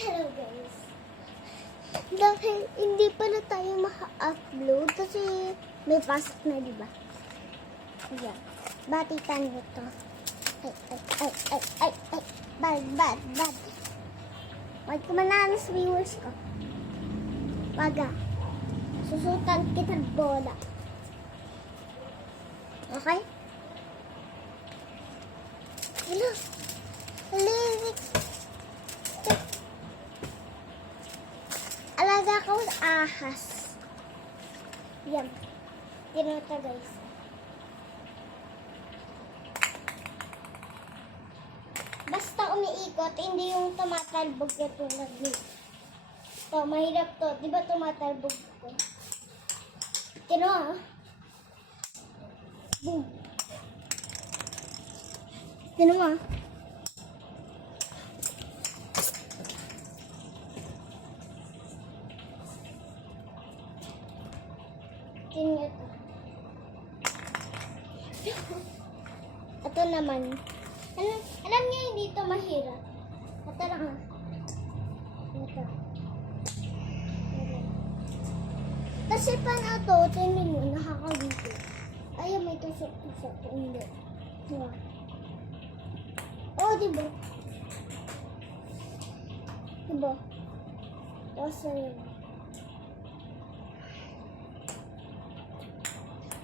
Hello guys. Dahil hindi pala tayo maka-upload kasi may pasok na, di ba? Yan. Batitan nyo to. Ay. Bad. Wag ko mananas viewers ko. Waga. Susutan kita ng bola. Okay? Hello. Alaga ko ahas. Yan. Ginata guys. Basta umiikot, hindi yung tumatalbog na tulad nito. Ito, mahirap to. Di ba tumatalbog ko? Tino ah. Boom. Tino ah. Tingnan ito. Ito naman. Alam niyo hindi ito mahirap. Ito lang ah. Ito. Kasi paano ito, tingnan mo, nakakawito. Ay, may tusok-tusok. Hindi. Diba? Oh, diba? Diba? Tapos ayun.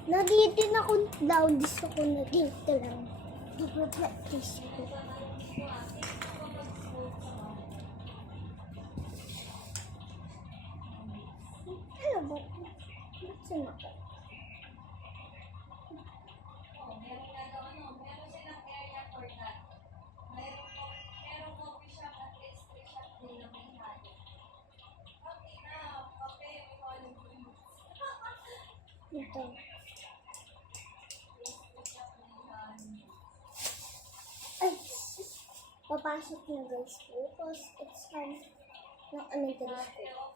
Naditin ako loudest ako na dito lang. Nag-practice ako. Ano ba? Saan ako? Ito. Ay, papasok na guys ko. Because it's time ng elementary school.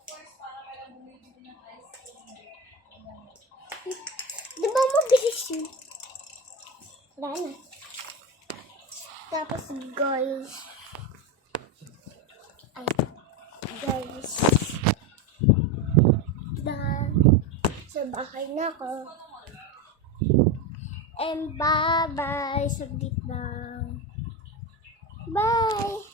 Di ba mabilis yun? Wala na. Tapos guys. Ay, guys. Sa bahay na ako. And bye-bye. Saglit lang. Bye!